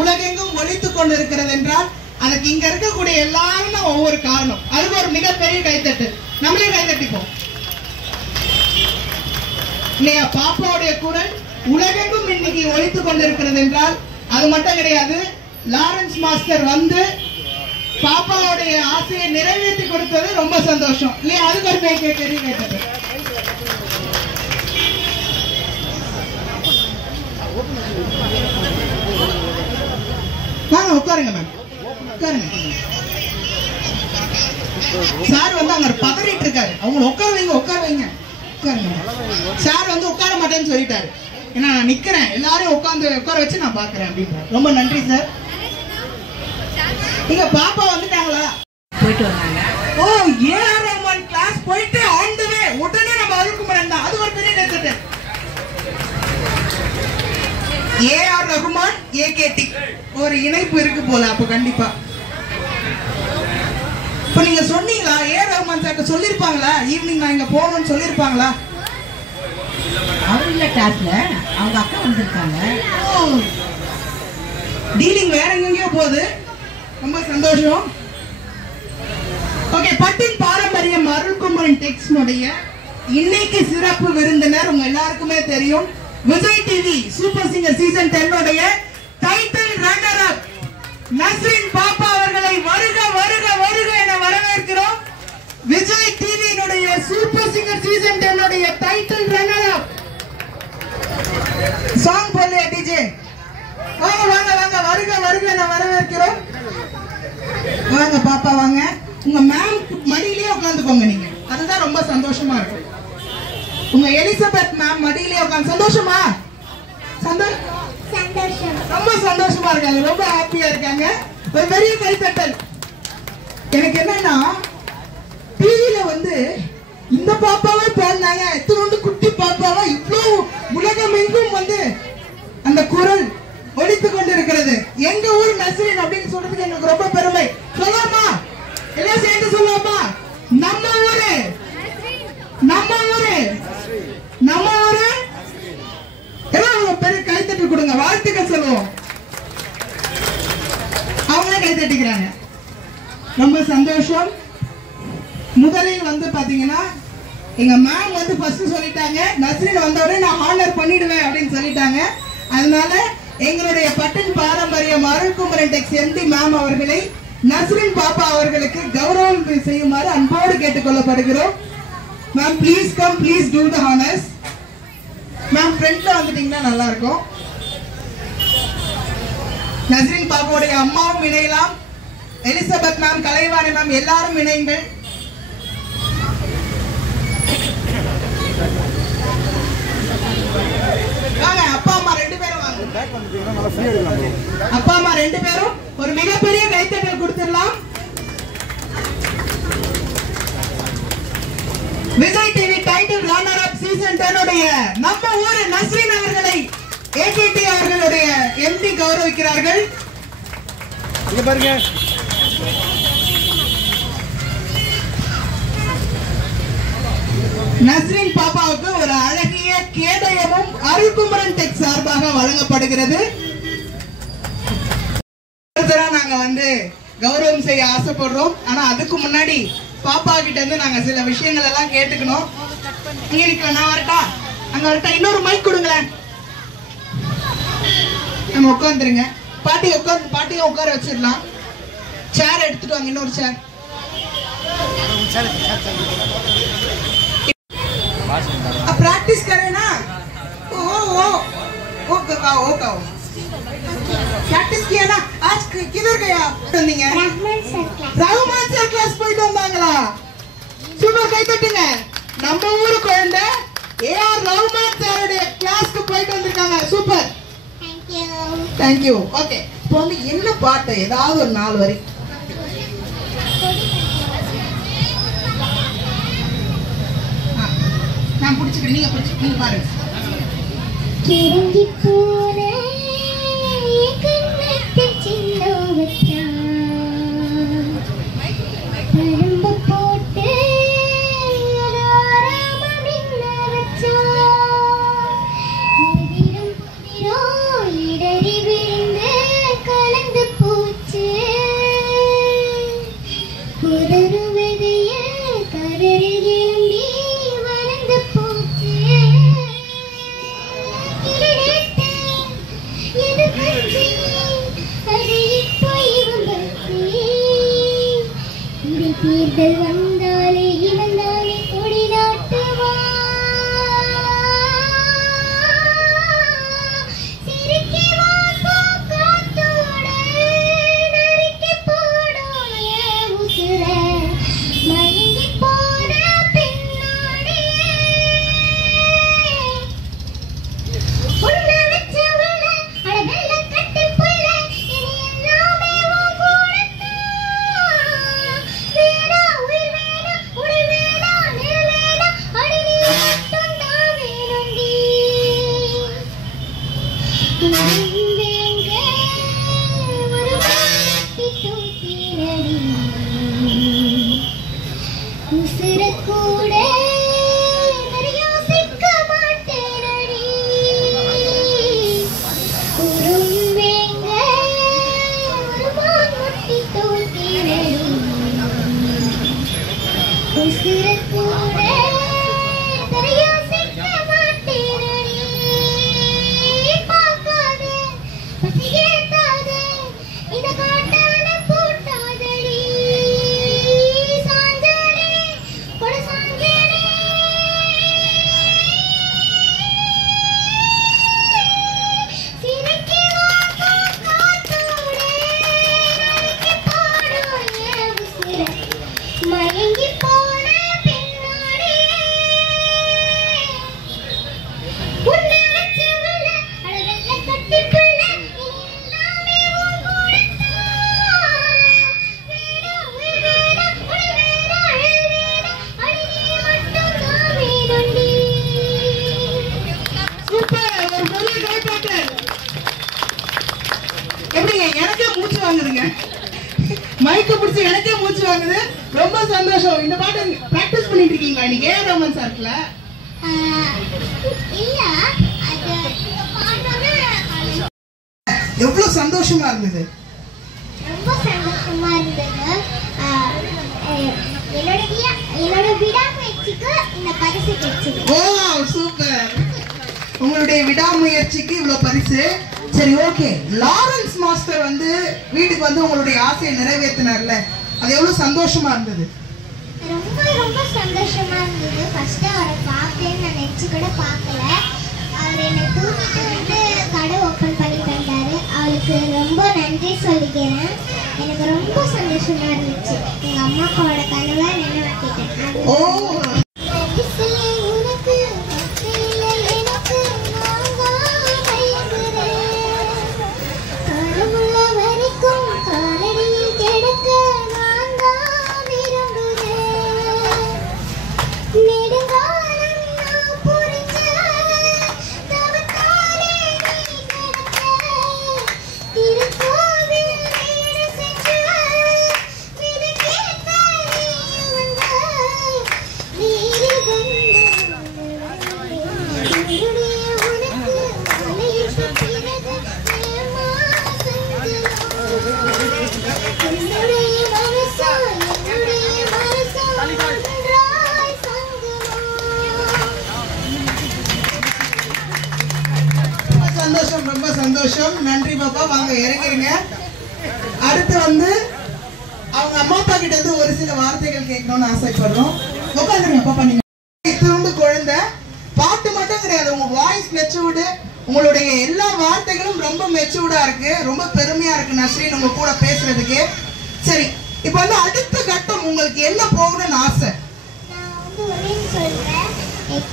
உலகெங்கும் ஒலித்துக் கொண்டிருக்கிறது என்றால் அதுக்கு இங்க இருக்கக்கூடிய எல்லாரும் ஒவ்வொரு காரணம். அதுக்கு ஒரு மிகப்பெரிய கைத்தட்டு, நம்மளே கைத்தட்டிப்போம் இல்லையா? பாப்பாவுடைய குரல் உலகெங்கும் இன்னைக்கு ஒலித்துக் கொண்டிருக்கிறது என்றால் அது மட்டும் கிடையாது, லாரன்ஸ் மாஸ்டர் வந்து பாப்பாவுடைய ஆசையை நிறைவேற்றி கொடுத்தது ரொம்ப சந்தோஷம் இல்லையா? அதுக்கு ஒரு பெரிய கைத்தட்டு. வாங்க உட்காருங்க மேம், உட்காருங்க. சார் வந்து அங்க பதறிட்டு இருக்காரு, அவங்க உட்கார வைங்க உட்காருங்க. சார் வந்து உட்கார மாட்டேன்னு சொல்லிட்டாரு. ஏன்னா நான் நிக்கிறேன், எல்லாரும் உட்கார வச்சு நான் பாக்குறேன் அப்படின்னு. ரொம்ப நன்றி சார். நீங்க பாப்பா வந்துட்டாங்களா? போயிட்டு வந்தாங்க. ஓ, ஏஆர் ரஹ்மான் கிளாஸ் போயிட்டு ஆன் தி வே உடனே நம்ம அருள்குமரன் தான். அது ஒரு பெரிய கைத்தட்டு. ஏஆர் ரஹ்மான் ஏகேடி ஒரு இணைப்பு இருக்கு போல. அப்ப கண்டிப்பா இப்ப நீங்க சொன்னீங்களா ஏஆர் ரஹ்மான் சார் சொல்லிருப்பாங்களா ஈவினிங் நான் இங்க போகணும்னு சொல்லிருப்பாங்களா? அவர் இல்ல கிளாஸ்ல, அவங்க அக்கா வந்திருக்காங்க. டீலிங் வேற எங்கேயோ போகுது. ரொம்ப சந்தோஷம். ஓகே, பட்டின் பாரம்பரியம் அருள்குமரன் டெக்ஸ்னுடைய இன்னைக்கு சிறப்பு விருந்தினர் உங்க எல்லாருக்குமே தெரியும், Vijay TV super singer season 10 உடைய டைட்டில் ரன்னர் அப் நஸ்ரின் பாப்பா அவர்களை வருக வருக வருக என வரவேற்கிறோம். விஜய் டிவியினுடைய சூப்பர் சிங்கர் சீசன் 10 உடைய டைட்டில் ரன்னர் அப். சாங் போடலையா டிஜே? வாங்க வாங்க வாங்க, வருக வருக என வரவேற்கிறோம். வாங்க பாப்பா வாங்க, உங்க மேம் மடியிலேயே உட்காந்துக்கோங்க. நீங்க அதுதான் ரொம்ப சந்தோஷமா இருக்கும். உங்க எலிசபெத் மேம் மடியிலே உட்காந்து சந்தோஷமா? சந்தோஷம், ரொம்ப சந்தோஷமா இருக்காங்க, ரொம்ப ஹாப்பியா இருக்காங்க. ஒரு பெரிய கைத்தட்டல். எனக்கு என்னன்னா டிவில வந்து இந்த பாப்பாவே போனாங்க, எத்தனோண்டு குட்டி பாப்பாவா இவ்வளோ உலகம் எங்கும் வந்து அந்த குரல் ஒலித்துக் கொண்டிருக்கிறது. எங்க ஊர் நஸ்ரின் அப்படின்னு சொல்றதுக்கு எனக்கு ரொம்ப பெருமை. சொல்லாமா? எல்லாம் சேர்ந்து சொல்லுவோமா? நம்ம ஊரு, நம்ம ஊரு, நம்ம ஊரு. எல்லாம் பெரிய கைத்தட்டி கொடுங்க, வாழ்த்துக்கள் சொல்லுவோம். அவங்களே கைத்தட்டிக்கிறாங்க, ரொம்ப சந்தோஷம். முதலில் வந்து பாத்தீங்கன்னா எங்க மேம் வந்து ஃபர்ஸ்ட் சொல்லிட்டாங்க, நஸ்ரின் வந்த உடனே நான் ஹானர் பண்ணிடுவேன் அப்படின்னு சொல்லிட்டாங்க. அதனால எங்களுடைய பட்டின் பாரம்பரியம் அருள்குமரன் டெக்ஸ் எம்டி மேம் அவர்களை நஸ்ரின் பாப்பா அவர்களுக்கு கௌரவம் செய்யுமாறு அன்போடு கேட்டுக்கொள்ளப்படுகிறோம். Ma'am please come, please do the honours. Ma'am ஃப்ரண்ட்ல வந்துட்டீங்கன்னா நல்லா இருக்கும். நஸ்ரின் பாப்பாவுடைய அம்மாவும் இணையலாம், எலிசபெத் மேம், கலைவாணி மேம் எல்லாரும் இணைங்கள். வாங்க, அப்பா அம்மா ரெண்டு பேரும் வாங்க. அப்பா அம்மா ரெண்டு பேரும் ஒரு மிகப்பெரிய கைத்தட்டல் கொடுத்துடலாம். Vijay TV title runner up season 10 உடைய நம்ம ஊரு நஸ்ரின் அவர்களை ஏகேடி அவர்களுடைய எம்டி கௌரவிக்கிறார்கள். இங்க பாருங்க. நஸ்ரின் பாப்பாவுக்கு ஒரு அழகிய கேடயமும் அருள்குமரன் டெக் சார்பாக வழங்கப்படுகிறது. நாங்க வந்து கௌரவம் செய்ய ஆசைப்படுறோம். ஆனா அதுக்கு முன்னாடி பாப்பா கிட்ட இருந்து நாங்க சில விஷயங்கள் எல்லாம் கேட்டுக்கணும். நான் வரட்டா? அங்க வரட்டா? இன்னொரு மைக் கொடுங்களேன். நம்ம உட்காந்துருங்க. பாட்டியை உட்கார வச்சிடலாம். சேர் எடுத்துட்டு வாங்க, இன்னொரு சேர். प्रैक्टिस करें ना? ओ प्रैक्टिस किया ना? आज किधर गया? रहमान सर क्लास போயிட்டு வந்தாங்களா? சூப்பர், கை தட்டுங்க. நம்ம ஊரு குழந்தை ஏஆர் ரஹ்மான் சாருடைய கிளாஸ்க்கு போயிட்டு வந்திருக்காங்க. Super, thank you. ஓகே, இப்போ வந்து என்ன பாட்டு? ஏதாவது ஒரு 4 வரி. நான் பிடிச்சிக்கிறேன், நீங்க பாருங்க. கிரங்கி போன கண்ணத்தில் சின்ன வச்சான், பரும்பு போட்டு ராம மின்ன வச்சான், எதிரும் இடறி விழுந்து தேர்தல் வந்தாலே இவன் தானே கொடி நாட்டுவா மைக்க பிடிச்சி எனக்கே மூச்சு வாங்குது. ரொம்ப சந்தோஷம். இந்த பாட்டு பிராக்டிஸ் பண்ணிட்டு இருக்கீங்களா நீங்க ஏ ரமன் சார்ல? இல்ல அது பாடுறோம்னா எவ்வளவு சந்தோஷமா இருந்தது. ரொம்ப சந்தோஷமா இருந்தது. என்னோட விடாமுயற்சிக்கு இந்த பரிசு கிடைச்சது. ஓ சூப்பர். உங்களுடைய விடாமுயற்சிக்கு இவ்வளவு பரிசு. சரி ஓகே. லாரன்ஸ் மாஸ்டர் வந்து வீட்டுக்கு வந்து உங்களுடைய ஆசையை நிறைவேற்றினார்ல, அது எவ்வளவு சந்தோஷமா இருந்தது? ரொம்ப ரொம்ப சந்தோஷமா இருந்தது. ஃபர்ஸ்ட் அவரை பார்க்கன்னு நான் நினைச்சு கூட பார்க்கல. அவர் என்னை தூக்கிட்டு வந்து கடை ஓப்பன் பண்ணி தந்தாரு. அவளுக்கு ரொம்ப நன்றி சொல்லிக்கிறேன். எனக்கு ரொம்ப சந்தோஷமா இருந்துச்சு. எங்க அம்மா அப்பாவோட கனவை நினைவாக்கிட்டேன். ஓ சந்தோஷம். ரொம்ப சந்தோஷம். நன்றி பாப்பா. வாங்க இறங்கிருங்க. அடுத்து வந்து அவங்க அம்மா அப்பா கிட்ட இருந்து ஒரு சில வார்த்தைகள் கேட்கணும்னு ஆசைப்படுறோம். உட்காந்துருங்க பாப்பா. நீங்க இத்திருண்டு குழந்தை, பாட்டு மட்டும் கிடையாது, உங்க வாய்ஸ் மெச்சூர்டு, உங்களுடைய எல்லா வார்த்தைகளும் ரொம்ப மெச்சூர்டா இருக்கு. ரொம்ப பெருமையா இருக்கு நஸ்ரீன் உங்க கூட பேசுறதுக்கு. சரி, இப்ப வந்து அடுத்த கட்டம் உங்களுக்கு என்ன போகணும்னு ஆசை? நான் வந்து ஒரே சொல்றேன்.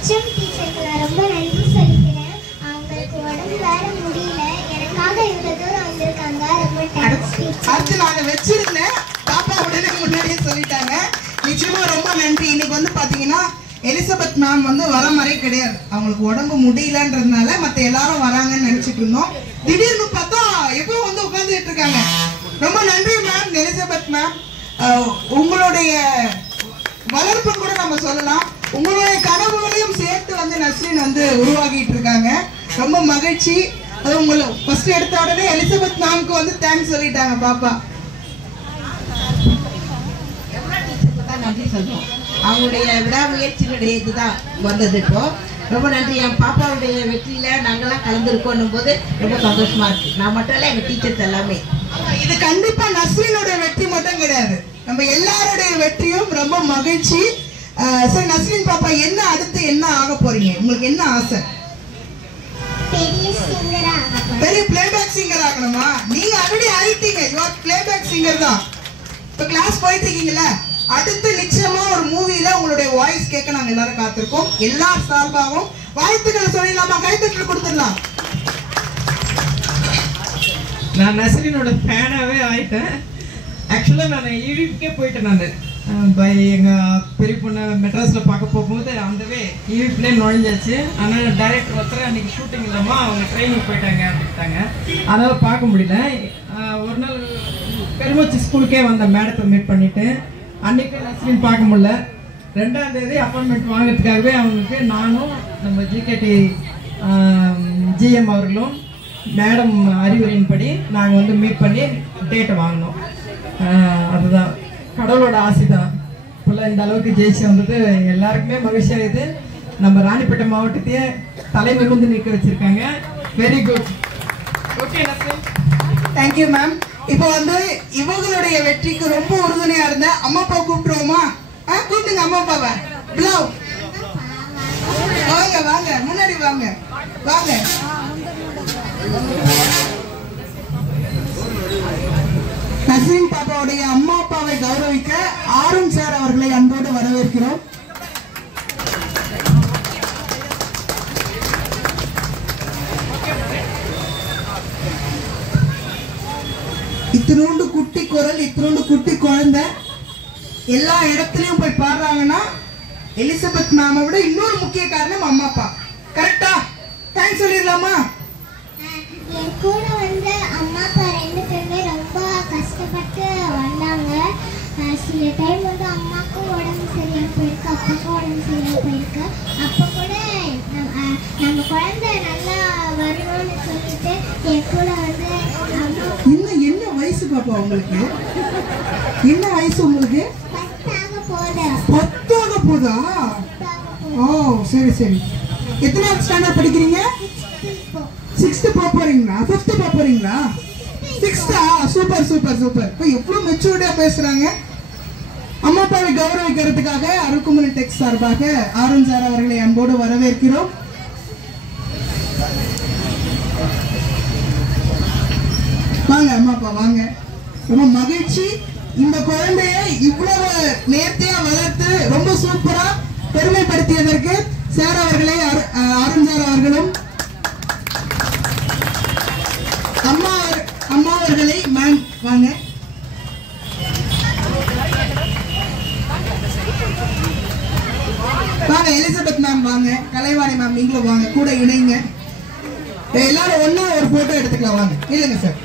HM டீச்சர்களை ரொம்ப நன்றி சொல்லிக்கிறேன். அவங்களுக்கு உடம்பு வேற முடியல, எனக்காக இவ்வளவு தூரம் வந்திருக்காங்க. ரொம்ப தேங்க்ஸ். அடுத்து நான் வச்சிருந்தேன், பாப்பா உடனே முன்னாடியே சொல்லிட்டாங்க. நிச்சயமா ரொம்ப நன்றி. இன்னைக்கு வந்து பாத்தீங்கன்னா எலிசபெத் மேம் வந்து வர மாதிரியே கிடையாது. அவங்களுக்கு உடம்பு முடியலன்றதுனால மத்த எல்லாரும் வராங்கன்னு நினைச்சிட்டு இருந்தோம். திடீர்னு பார்த்தா எப்போ வந்து உட்கார்ந்துட்டு இருக்காங்க. ரொம்ப நன்றி மேம். எலிசபெத் மேம், உங்களுடைய வளர்ப்புன்னு கூட நம்ம சொல்லலாம். உங்களுடைய கனவுகளையும் சேர்த்து வந்து நஸ்ரீன் வந்து உருவாக்கிட்டு இருக்காங்க. ரொம்ப மகிழ்ச்சி. அது உங்களை ஃபர்ஸ்ட் எடுத்த உடனே எலிசபெத் மேம்க்கு வந்து தேங்க்ஸ் சொல்லிட்டாங்க பாப்பா. நன்றி சொல்றோம். அவங்களுடைய விடாமுயற்சியினுடைய இதுதான் வந்தது. இப்போ ரொம்ப நன்றி. என் பாப்பாவுடைய வெற்றியில நாங்கெல்லாம் கலந்துருக்கோம் போது ரொம்ப சந்தோஷமா இருக்கு. நான் மட்டும் இல்ல, எங்க டீச்சர்ஸ் எல்லாமே. இது கண்டிப்பா நஸ்ரீனோட வெற்றி மட்டும் கிடையாது. நம்ம எல்லாருடைய வெற்றியும் ரொம்ப மகிழ்ச்சி. சார் நஸ்ரின் பாப்பா, என்ன அடுத்து என்ன ஆக போறீங்க? உங்களுக்கு என்ன ஆசை? பெரிய பிளேபேக் சிங்கர் ஆகணுமா? நீங்க ஆல்ரெடி ஆயிட்டீங்க, யூ ஆர் பிளேபேக் சிங்கர் தான். இப்ப கிளாஸ் போயிட்டு இருக்கீங்கல்ல, அடுத்து நிச்சயமா ஒரு மூவில உங்களுடைய வாய்ஸ் கேட்க நாங்க எல்லாரும் காத்திருக்கோம். எல்லா சார்பாகவும் வாழ்த்துக்களை சொல்லிடலாமா? கைத்தட்டல் கொடுத்துடலாம். நான் நஸ்ரினோட ஃபேனாகவே ஆயிட்டேன். ஆக்சுவலாக நான் ஈவிக்கே போயிட்டேன். நான் பை எங்கள் பெரிய பொண்ணை மெட்ராஸில் பார்க்க போகும்போது அந்தவே ஈவிப்லேயே நுழைஞ்சாச்சு. ஆனால் டைரக்டர் ஒருத்தர் அன்றைக்கி ஷூட்டிங் இல்லாமல் அவங்க ட்ரெயினிங் போயிட்டாங்க அப்படின்ட்டாங்க. அதனால் பார்க்க முடியல. ஒரு நாள் பெருமூச்சு ஸ்கூலுக்கே வந்த மேடத்தை மீட் பண்ணிவிட்டு அன்றைக்கி நஸ்ரின் பார்க்க முடியல. 2ஆம் தேதி அப்பாயின்மெண்ட் வாங்கிறதுக்காகவே அவங்களுக்கு நானும் நம்ம ஜிகேடி ஜிஎம் அவர்களும் மேடம் அறிவுரையின்படி நாங்கள் வந்து மீட் பண்ணி டேட்டை வாங்கினோம். அதுதான் கடவுளோட ஆசை தான். இப்போல்லாம் இந்த அளவுக்கு ஜெயிச்சு வந்தது எல்லாருக்குமே மகிழ்ச்சியாக இது. நம்ம ராணிப்பேட்டை மாவட்டத்தையே தலை நிமிர்ந்து நிற்க வச்சிருக்காங்க. Very good. Okay thank you ma'am. இப்போ வந்து இவங்களுடைய வெற்றிக்கு ரொம்ப உறுதுணையா இருந்த அம்மா அப்பா கூப்பிட்டுருவோமா? கூப்பிட்டுங்க அம்மா அப்பாவை. பிளவ் வாங்க வாங்க, முன்னாடி வாங்க வாங்க. நஸ்ரின் பாப்பாவுடைய அம்மா அப்பாவை கௌரவிக்க ஆருண் சார் அவர்களை அன்போடு வரவேற்கிறோம். இத்தினோண்டு குட்டி குரல், இத்தினோண்டு குட்டி குழந்தை எல்லா இடத்துலயும் போய் பாடுறாங்கன்னா எலிசபெத் மேமை விட இன்னொரு முக்கிய காரணம் அம்மா அப்பா. கரெக்டா? தேங்க்ஸ் சொல்லிடலாமா? என் கூட வந்து அம்மா அப்பா 2 பேருமே ரொம்ப கஷ்டப்பட்டு வந்தாங்க. சில டைம் வந்து அம்மாவுக்கும் உடம்பு சரியாக போயிருக்கு, அப்பாவுக்கும் உடம்பு சரியாக போயிருக்கு. அப்போ கூட நம்ம குழந்தை நல்லா வரணும்னு சொல்லிட்டு என் கூட வந்து என்ன வயசு பாப்பா உங்களுக்கு? என்ன வயசு உங்களுக்கு? 10 ஆக போதா? ஓ சரி சரி. எத்தனாவது ஸ்டாண்டர்ட் படிக்கிறீங்க? 6th போக போறீங்களா? 5th போக போறீங்களா? 6th. Super super super. இப்போ எவ்வளவு மெச்சூர்டா பேசுறாங்க. அம்மா அப்பாவை கௌரவிக்கிறதுக்காக அருக்குமணி டெக்ஸ் சார்பாக ஆருண் சார் அவர்களை அன்போடு வரவேற்கிறோம். வாங்க அம்மா அப்பா வாங்க. ரொம்ப மகிழ்ச்சி. இந்த குழந்தைய இவ்வளவு நேர்த்தியா வளர்த்து ரொம்ப சூப்பரா பெருமைப்படுத்தியதற்கு சார் அவர்களே, அருண் சார் அவர்களும் அம்மா அவர்களை மேம் வாங்க. வாங்க எலிசபெத் மேம் வாங்க. கலைவாணி மேம் நீங்களும் வாங்க, கூட இணைங்க. எல்லாரும் ஒண்ணா ஒரு போட்டோ எடுத்துக்கலாம் வாங்க. இல்லைங்க சார்.